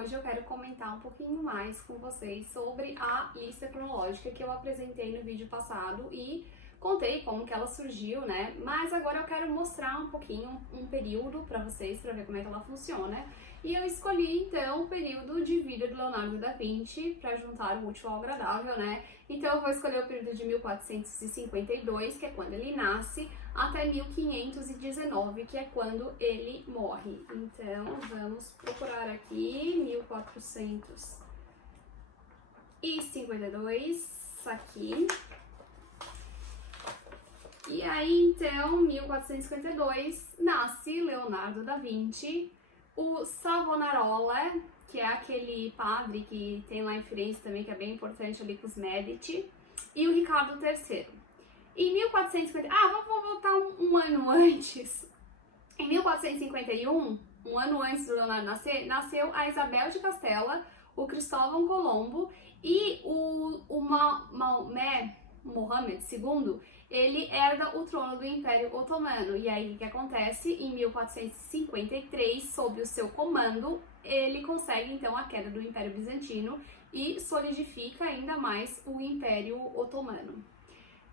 hoje eu quero comentar um pouquinho mais com vocês sobre a lista cronológica que eu apresentei no vídeo passado e contei como que ela surgiu, né? Mas agora eu quero mostrar um pouquinho, um período para vocês, para ver como é que ela funciona. E eu escolhi, então, o período de vida do Leonardo da Vinci para juntar o útil ao agradável, né? Então eu vou escolher o período de 1452, que é quando ele nasce, até 1519, que é quando ele morre. Então, vamos procurar aqui 1452, aqui. E aí, então, 1452, nasce Leonardo da Vinci, o Savonarola, que é aquele padre que tem lá em Firenze também, que é bem importante ali com os Medici, e o Ricardo III. Em 1450, vou voltar um ano antes. Em 1451, um ano antes do Leonardo nascer, nasceu a Isabel de Castela, o Cristóvão Colombo e o Maomé Mohammed II, ele herda o trono do Império Otomano. E aí o que acontece? Em 1453, sob o seu comando, ele consegue então a queda do Império Bizantino e solidifica ainda mais o Império Otomano.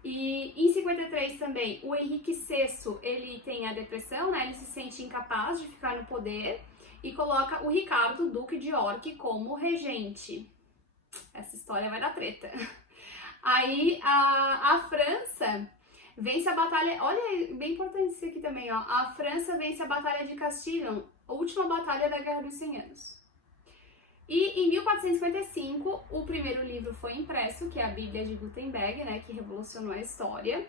E em 53 também, o Henrique VI, ele tem a depressão, né? Ele se sente incapaz de ficar no poder e coloca o Ricardo, Duque de York, como regente. Essa história vai dar treta. Aí a França vence a batalha, olha, bem importante isso aqui também, ó. A França vence a Batalha de Castillon, a última batalha da Guerra dos 100 Anos. E em 1455, o primeiro livro foi impresso, que é a Bíblia de Gutenberg, né, que revolucionou a história.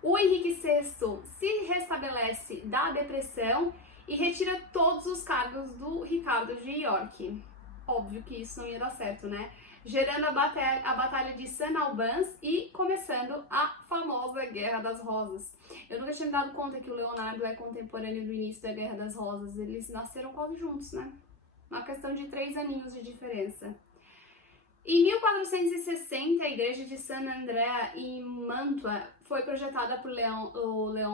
O Henrique VI se restabelece da depressão e retira todos os cargos do Ricardo de York. Óbvio que isso não ia dar certo, né? Gerando a Batalha de Saint-Albans e começando a famosa Guerra das Rosas. Eu nunca tinha me dado conta que o Leonardo é contemporâneo do início da Guerra das Rosas. Eles nasceram quase juntos, né? Uma questão de 3 aninhos de diferença. Em 1460, a igreja de San Andrea em Mantua foi projetada por Leon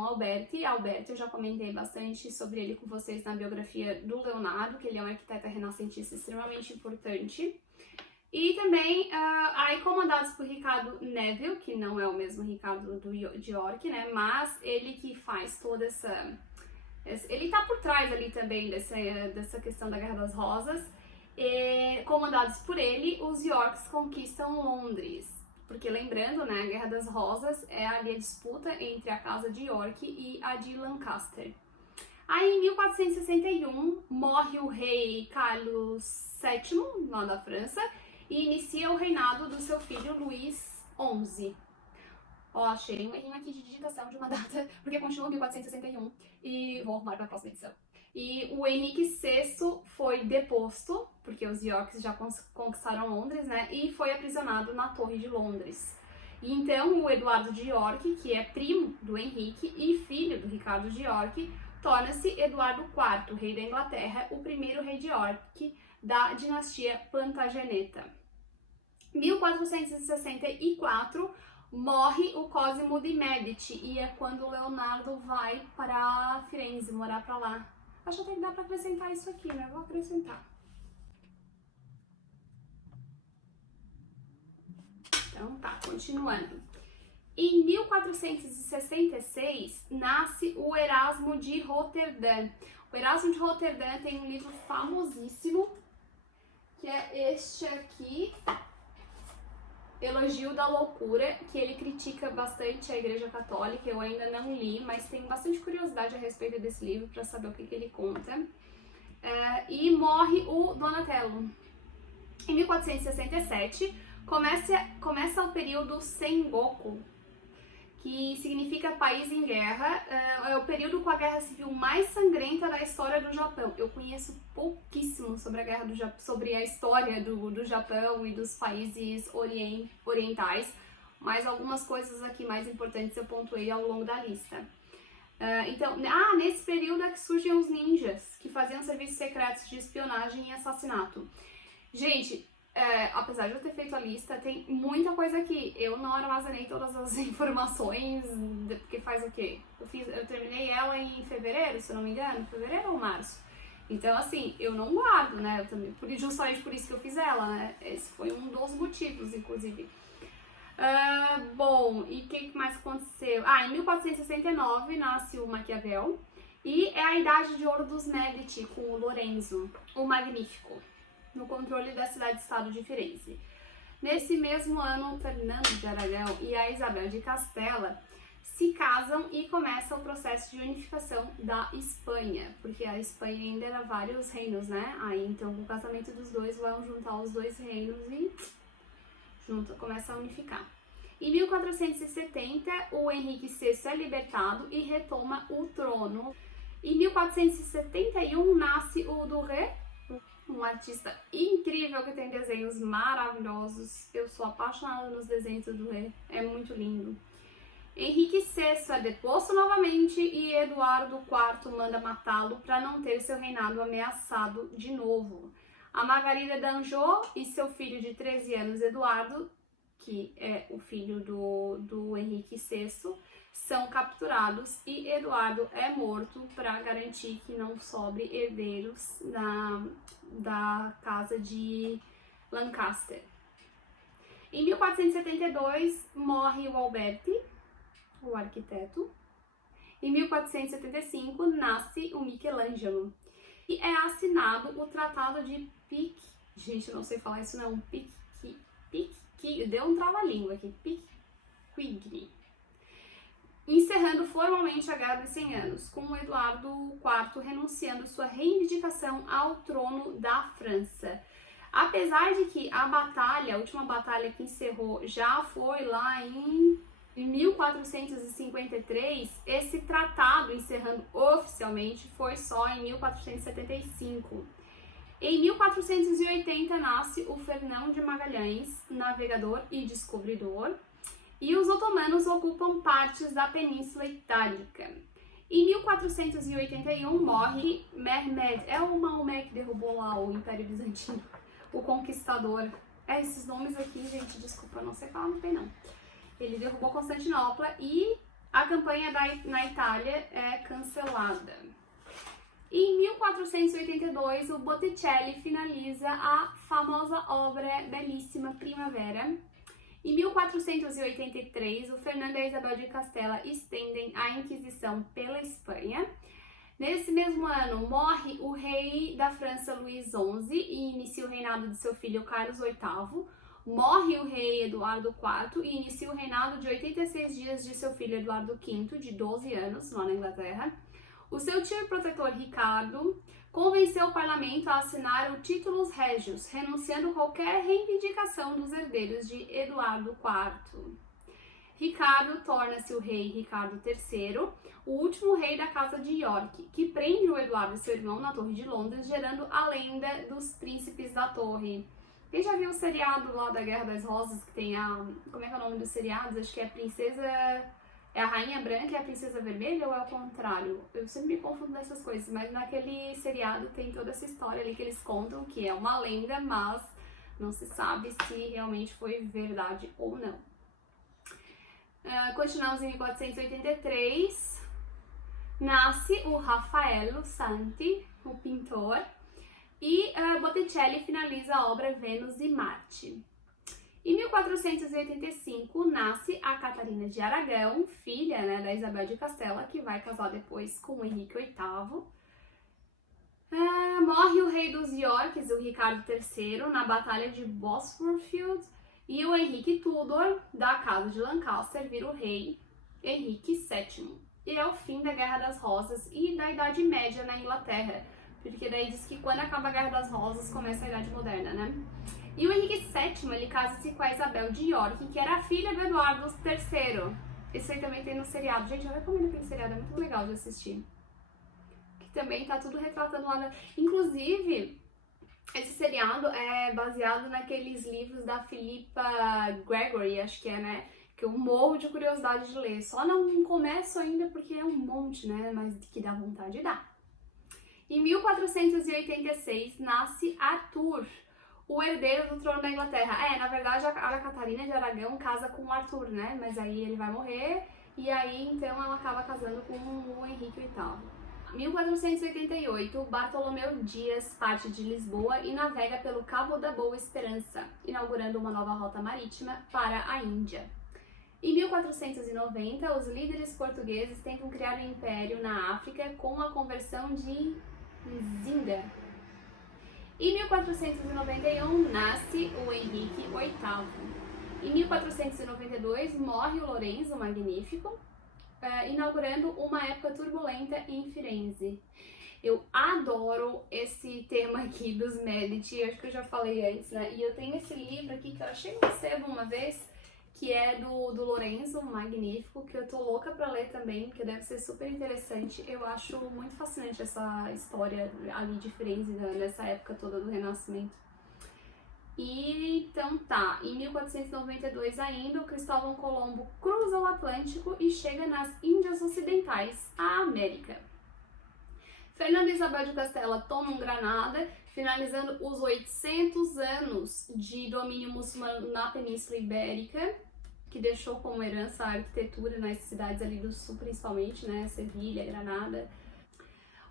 Alberti. Alberti, eu já comentei bastante sobre ele com vocês na biografia do Leonardo, que ele é um arquiteto renascentista extremamente importante. E também, aí comandados por Ricardo Neville, que não é o mesmo Ricardo de York, né? Mas ele que faz toda essa... Ele tá por trás ali também dessa questão da Guerra das Rosas. Comandados por ele, os Yorks conquistam Londres. Porque lembrando, né, a Guerra das Rosas é ali a disputa entre a casa de York e a de Lancaster. Aí em 1461 morre o rei Carlos VII, lá da França, e inicia o reinado do seu filho Luís XI. Ó, achei um errinho aqui de digitação de uma data, porque continua 1461 e vou arrumar para a próxima edição. E o Henrique VI foi deposto, porque os Yorks já conquistaram Londres, né, e foi aprisionado na Torre de Londres. E então o Eduardo de York, que é primo do Henrique e filho do Ricardo de York, torna-se Eduardo IV, rei da Inglaterra, o primeiro rei de York da dinastia Plantageneta. 1464 morre o Cosimo de Medici e é quando o Leonardo vai para Firenze, morar para lá. Acho até que dá para acrescentar isso aqui, né? Vou acrescentar. Então tá, continuando. Em 1466 nasce o Erasmo de Roterdã. O Erasmo de Roterdã tem um livro famosíssimo, que é este aqui, Elogio da Loucura, que ele critica bastante a Igreja Católica. Eu ainda não li, mas tenho bastante curiosidade a respeito desse livro para saber o que ele conta. E morre o Donatello. Em 1467 começa o período Sengoku, que significa país em guerra. É o período com a guerra civil mais sangrenta da história do Japão. Eu conheço pouquíssimo sobre a guerra do Japão, sobre a história do Japão e dos países orientais, mas algumas coisas aqui mais importantes eu pontuei ao longo da lista. Então, nesse período é que surgem os ninjas, que faziam serviços secretos de espionagem e assassinato. Gente, apesar de eu ter feito a lista, tem muita coisa aqui. Eu não armazenei todas as informações, porque faz o quê? Eu terminei ela em fevereiro, se eu não me engano, fevereiro ou março. Então, assim, eu não guardo, né? Eu também, justamente por isso que eu fiz ela, né? Esse foi um dos motivos, inclusive. Bom, e o que mais aconteceu? Em 1469 nasce o Maquiavel e é a idade de ouro dos Medici com o Lorenzo, o Magnífico, no controle da cidade-estado de Firenze. Nesse mesmo ano, Fernando de Aragão e a Isabel de Castela se casam e começa o processo de unificação da Espanha, porque a Espanha ainda era vários reinos, né? Aí então o casamento dos dois vão juntar os dois reinos e começa a unificar. Em 1470, o Henrique VI é libertado e retoma o trono. Em 1471, nasce o Duret, um artista incrível que tem desenhos maravilhosos. Eu sou apaixonada nos desenhos do Duret, é muito lindo. Henrique VI é deposto novamente e Eduardo IV manda matá-lo para não ter seu reinado ameaçado de novo. A Margarida d'Anjou e seu filho de 13 anos, Eduardo, que é o filho do Henrique VI, são capturados e Eduardo é morto para garantir que não sobre herdeiros da casa de Lancaster. Em 1472 morre o Alberti, o arquiteto. Em 1475 nasce o Michelangelo e é assinado o Tratado de Gente, eu não sei falar isso não. Deu um trava-língua aqui. Picquigny. Encerrando formalmente a Guerra dos 100 Anos, com Eduardo IV renunciando sua reivindicação ao trono da França. Apesar de que a última batalha que encerrou já foi lá em 1453, esse tratado, encerrando oficialmente, foi só em 1475. Em 1480 nasce o Fernão de Magalhães, navegador e descobridor, e os otomanos ocupam partes da Península Itálica. Em 1481 morre Mehmed, é o Maomé que derrubou lá o Império Bizantino, o Conquistador. Esses nomes aqui, gente, desculpa, não sei falar muito bem não. Ele derrubou Constantinopla e a campanha na Itália é cancelada. Em 1482, o Botticelli finaliza a famosa obra belíssima Primavera. Em 1483, o Fernando e a Isabel de Castela estendem a Inquisição pela Espanha. Nesse mesmo ano, morre o rei da França Luís XI e inicia o reinado de seu filho Carlos VIII. Morre o rei Eduardo IV e inicia o reinado de 86 dias de seu filho Eduardo V, de 12 anos, lá na Inglaterra. O seu tio protetor Ricardo convenceu o parlamento a assinar o Títulos Régios, renunciando qualquer reivindicação dos herdeiros de Eduardo IV. Ricardo torna-se o rei Ricardo III, o último rei da casa de York, que prende o Eduardo e seu irmão na Torre de Londres, gerando a lenda dos príncipes da Torre. Quem já viu o seriado lá da Guerra das Rosas, que tem como é que é o nome dos seriados? Acho que é é a Rainha Branca e a Princesa Vermelha, ou é o contrário? Eu sempre me confundo nessas coisas, mas naquele seriado tem toda essa história ali que eles contam, que é uma lenda, mas não se sabe se realmente foi verdade ou não. Continuamos em 1483, nasce o Raffaello Santi, o pintor, e Botticelli finaliza a obra Vênus e Marte. Em 1485, nasce a Catarina de Aragão, filha, né, da Isabel de Castela, que vai casar depois com o Henrique VIII. Morre o rei dos Yorks, o Ricardo III, na Batalha de Bosworth, e o Henrique Tudor, da casa de Lancaster, vira o rei Henrique VII. E é o fim da Guerra das Rosas e da Idade Média na Inglaterra, porque daí diz que quando acaba a Guerra das Rosas começa a Idade Moderna, né? E o Henrique VII, ele casa-se com a Isabel de York, que era a filha do Eduardo III. Isso aí também tem no seriado. Gente, eu recomendo aquele seriado, é muito legal de assistir. Que também tá tudo retratando lá. Inclusive, esse seriado é baseado naqueles livros da Philippa Gregory, acho que é, né? Que eu morro de curiosidade de ler. Só não começo ainda porque é um monte, né? Mas que dá vontade de dar. Em 1486, nasce Arthur, o herdeiro do trono da Inglaterra. Na verdade, a Catarina de Aragão casa com o Arthur, né? Mas aí ele vai morrer e aí, então, ela acaba casando com o Henrique VIII. 1488, Bartolomeu Dias parte de Lisboa e navega pelo Cabo da Boa Esperança, inaugurando uma nova rota marítima para a Índia. Em 1490, os líderes portugueses tentam criar um império na África com a conversão de Nzinga. Em 1491, nasce o Henrique VIII. Em 1492, morre o Lorenzo o Magnífico, inaugurando uma época turbulenta em Firenze. Eu adoro esse tema aqui dos Medici, acho que eu já falei antes, né? E eu tenho esse livro aqui que eu achei no sebo uma vez, que é do Lorenzo Magnífico, que eu tô louca pra ler também, porque deve ser super interessante. Eu acho muito fascinante essa história ali de Firenze, nessa época toda do Renascimento. E então tá, em 1492 ainda, o Cristóvão Colombo cruza o Atlântico e chega nas Índias Ocidentais, a América. Fernando Isabel de Castela toma Granada, finalizando os 800 anos de domínio muçulmano na Península Ibérica, que deixou como herança a arquitetura nas cidades ali do sul, principalmente, né, Sevilha, Granada.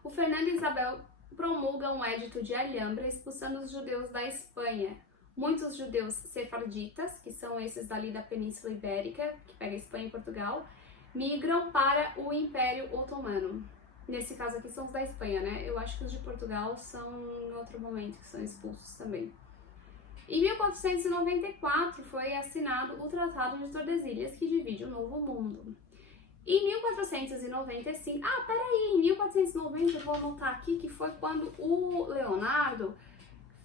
O Fernando Isabel promulga um édito de Alhambra expulsando os judeus da Espanha. Muitos judeus sefarditas, que são esses dali da Península Ibérica, que pega Espanha e Portugal, migram para o Império Otomano. Nesse caso aqui são os da Espanha, né? Eu acho que os de Portugal são em outro momento, que são expulsos também. Em 1494 foi assinado o Tratado de Tordesilhas, que divide o Novo Mundo. Em 1495, em 1490 eu vou anotar aqui que foi quando o Leonardo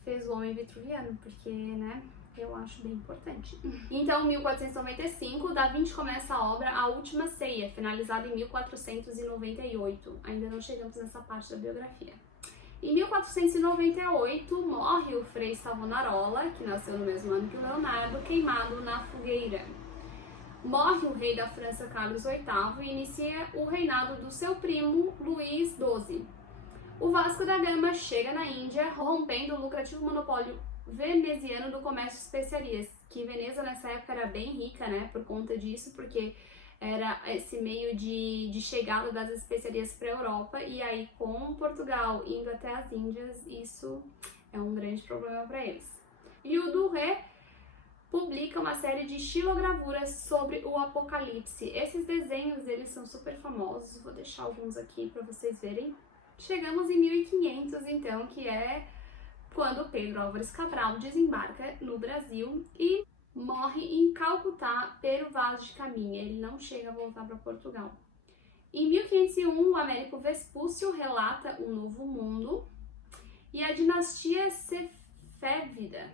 fez o Homem Vitruviano, porque, né, eu acho bem importante. Então, em 1495, Da Vinci começa a obra A Última Ceia, finalizada em 1498. Ainda não chegamos nessa parte da biografia. Em 1498, morre o Frei Savonarola, que nasceu no mesmo ano que o Leonardo, queimado na fogueira. Morre o rei da França, Carlos VIII, e inicia o reinado do seu primo, Luís XII. O Vasco da Gama chega na Índia, rompendo o lucrativo monopólio veneziano do comércio de especiarias, que Veneza nessa época era bem rica, né, por conta disso, porque era esse meio de chegada das especiarias para a Europa, e aí com Portugal indo até as Índias, isso é um grande problema para eles. E o Duret publica uma série de xilogravuras sobre o Apocalipse. Esses desenhos deles são super famosos, vou deixar alguns aqui para vocês verem. Chegamos em 1500, então, que é quando Pedro Álvares Cabral desembarca no Brasil e morre em Calcutá pelo Vaz de Caminha. Ele não chega a voltar para Portugal. Em 1501, o Américo Vespúcio relata um novo mundo e a dinastia Sefévida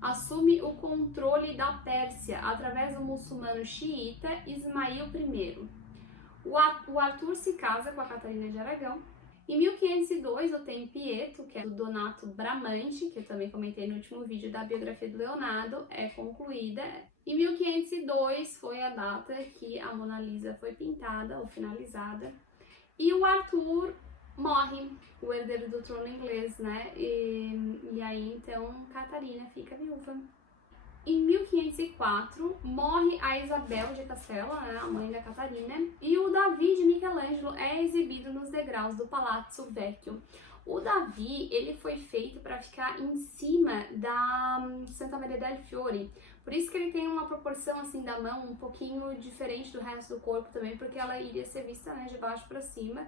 assume o controle da Pérsia através do muçulmano xiita Ismail I. O Arthur se casa com a Catarina de Aragão. Em 1502, o Tempieto, que é do Donato Bramante, que eu também comentei no último vídeo da biografia do Leonardo, é concluída. Em 1502 foi a data que a Mona Lisa foi pintada ou finalizada. E o Arthur morre, o herdeiro do trono inglês, né? E aí, então, Catarina fica viúva. Em 1504, morre a Isabel de Castela, né, a mãe da Catarina, e o Davi de Michelangelo é exibido nos degraus do Palazzo Vecchio. O Davi, ele foi feito para ficar em cima da Santa Maria del Fiore, por isso que ele tem uma proporção assim da mão um pouquinho diferente do resto do corpo também, porque ela iria ser vista, né, de baixo para cima.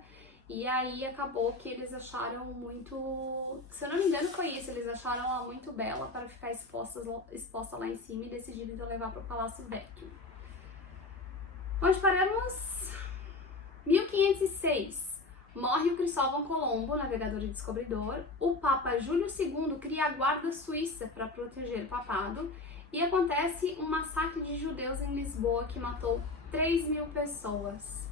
E aí acabou que eles acharam muito, se eu não me engano foi isso, eles acharam ela muito bela para ficar exposta lá em cima e decidiram então levar para o Palácio Vecchio. Onde paramos? 1506. Morre o Cristóvão Colombo, navegador e descobridor. O Papa Júlio II cria a Guarda Suíça para proteger o papado. E acontece um massacre de judeus em Lisboa que matou 3.000 pessoas.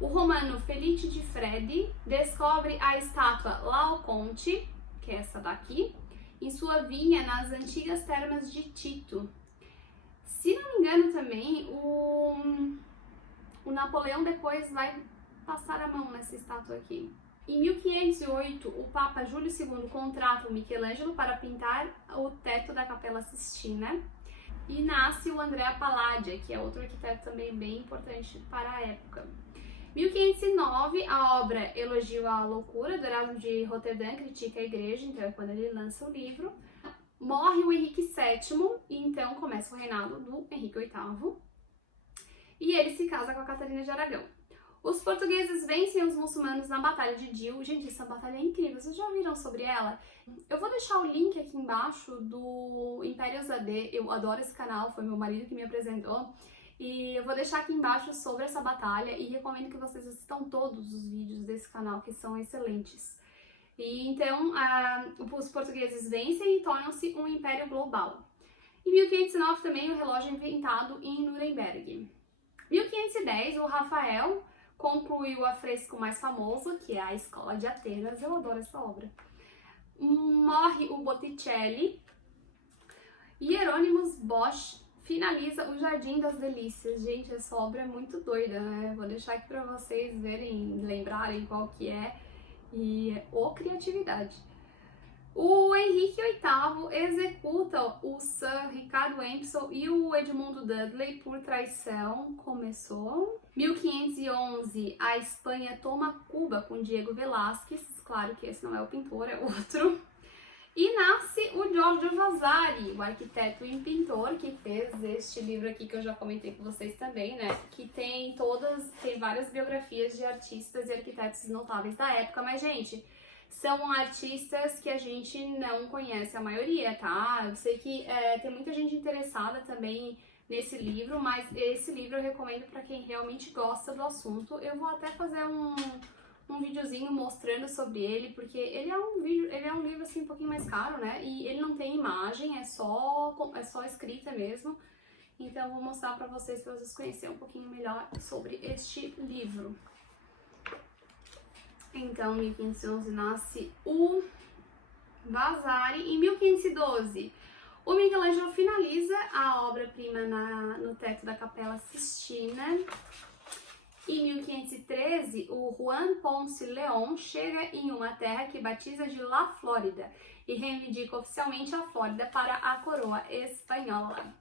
O romano Felice de Freddi descobre a estátua Laoconte, que é essa daqui, em sua vinha nas antigas termas de Tito. Se não me engano também, o Napoleão depois vai passar a mão nessa estátua aqui. Em 1508, o Papa Júlio II contrata o Michelangelo para pintar o teto da Capela Sistina. E nasce o Andrea Palladio, que é outro arquiteto também bem importante para a época. 1509, a obra Elogio à Loucura, do Erasmo de Roterdã, critica a igreja, então é quando ele lança o livro. Morre o Henrique VII, e então começa o reinado do Henrique VIII. E ele se casa com a Catarina de Aragão. Os portugueses vencem os muçulmanos na Batalha de Dil. Gente, essa batalha é incrível, vocês já viram sobre ela? Eu vou deixar o link aqui embaixo do Impérios AD, eu adoro esse canal, foi meu marido que me apresentou. E eu vou deixar aqui embaixo sobre essa batalha e recomendo que vocês assistam todos os vídeos desse canal, que são excelentes. E então, os portugueses vencem e tornam-se um império global. Em 1509 também o relógio é inventado em Nuremberg. 1510, o Rafael conclui o afresco mais famoso, que é a Escola de Atenas. Eu adoro essa obra. Morre o Botticelli. Hieronymus Bosch finaliza o Jardim das Delícias. Gente, essa obra é muito doida, né? Vou deixar aqui para vocês verem, lembrarem qual que é. E criatividade. O Henrique VIII executa o Sir Ricardo Empsall e o Edmundo Dudley por traição. Começou. 1511, a Espanha toma Cuba com Diego Velázquez. Claro que esse não é o pintor, é outro. E nasce o Giorgio Vasari, o arquiteto e pintor que fez este livro aqui que eu já comentei com vocês também, né? Que tem várias biografias de artistas e arquitetos notáveis da época, mas, gente, são artistas que a gente não conhece a maioria, tá? Eu sei que tem muita gente interessada também nesse livro, mas esse livro eu recomendo para quem realmente gosta do assunto. Eu vou até fazer um videozinho mostrando sobre ele, porque ele é um livro assim um pouquinho mais caro, né? E ele não tem imagem, é só escrita mesmo. Então eu vou mostrar para vocês conhecerem um pouquinho melhor sobre este livro. Então, em 1511 nasce o Vasari. Em 1512, o Michelangelo finaliza a obra-prima no teto da Capela Sistina. Em 1513, o Juan Ponce León chega em uma terra que batiza de La Flórida e reivindica oficialmente a Flórida para a coroa espanhola.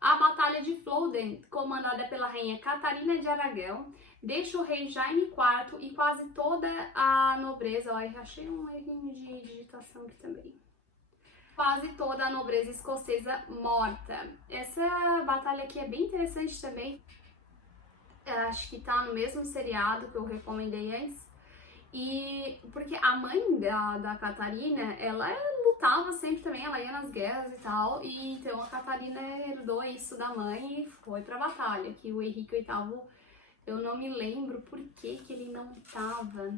A Batalha de Flodden, comandada pela rainha Catarina de Aragão, deixa o rei Jaime IV e quase toda a nobreza... Olha, achei um errinho de digitação aqui também. Quase toda a nobreza escocesa morta. Essa batalha aqui é bem interessante também. Acho que tá no mesmo seriado que eu recomendei antes. E porque a mãe da Catarina, ela lutava sempre também, ela ia nas guerras e tal. E então a Catarina herdou isso da mãe e foi pra batalha. Que o Henrique VIII, eu não me lembro por que ele não tava.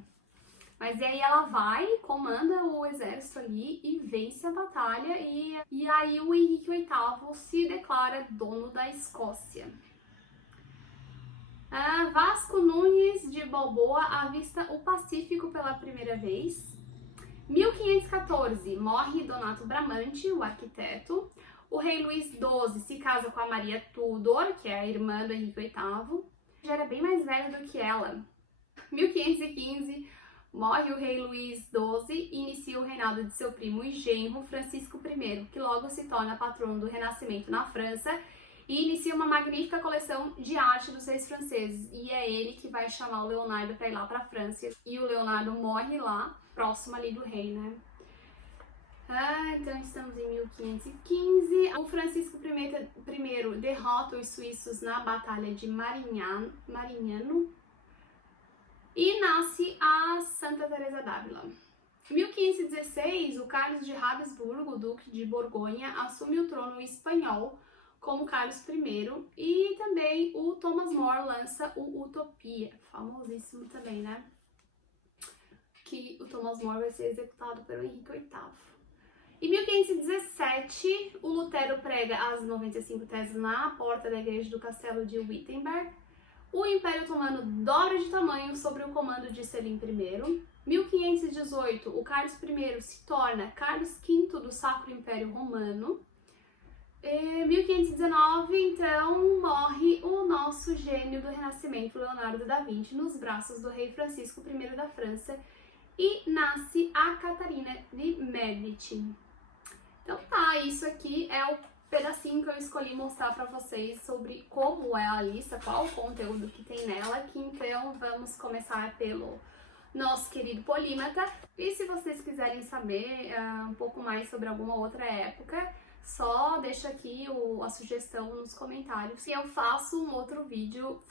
Mas aí ela vai, comanda o exército ali e vence a batalha. E aí o Henrique VIII se declara dono da Escócia. Vasco Nunes de Balboa avista o Pacífico pela primeira vez. 1514, morre Donato Bramante, o arquiteto. O rei Luís XII se casa com a Maria Tudor, que é a irmã do Henrique VIII. Já era bem mais velha do que ela. 1515, morre o rei Luís XII e inicia o reinado de seu primo e genro, Francisco I, que logo se torna patrono do Renascimento na França e inicia uma magnífica coleção de arte dos reis franceses. E é ele que vai chamar o Leonardo para ir lá para a França. E o Leonardo morre lá, próximo ali do rei, né? Então estamos em 1515. O Francisco I derrota os suíços na Batalha de Marignano. E nasce a Santa Teresa d'Ávila. Em 1516, o Carlos de Habsburgo, duque de Borgonha, assume o trono espanhol como Carlos I, e também o Thomas More lança o Utopia, famosíssimo também, né? Que o Thomas More vai ser executado pelo Henrique VIII. Em 1517, o Lutero prega as 95 teses na porta da igreja do castelo de Wittenberg. O Império Otomano dobra de tamanho sob o comando de Selim I. 1518, o Carlos I se torna Carlos V do Sacro Império Romano. 1519, então, morre o nosso gênio do Renascimento, Leonardo da Vinci, nos braços do rei Francisco I da França, e nasce a Catarina de Medici. Então tá, isso aqui é o pedacinho que eu escolhi mostrar pra vocês sobre como é a lista, qual o conteúdo que tem nela, que então vamos começar pelo nosso querido polímata. E se vocês quiserem saber um pouco mais sobre alguma outra época, só deixa aqui a sugestão nos comentários e eu faço um outro vídeo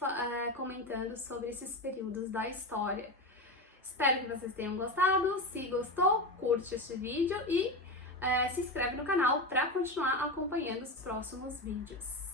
comentando sobre esses períodos da história. Espero que vocês tenham gostado. Se gostou, curte este vídeo e se inscreve no canal para continuar acompanhando os próximos vídeos.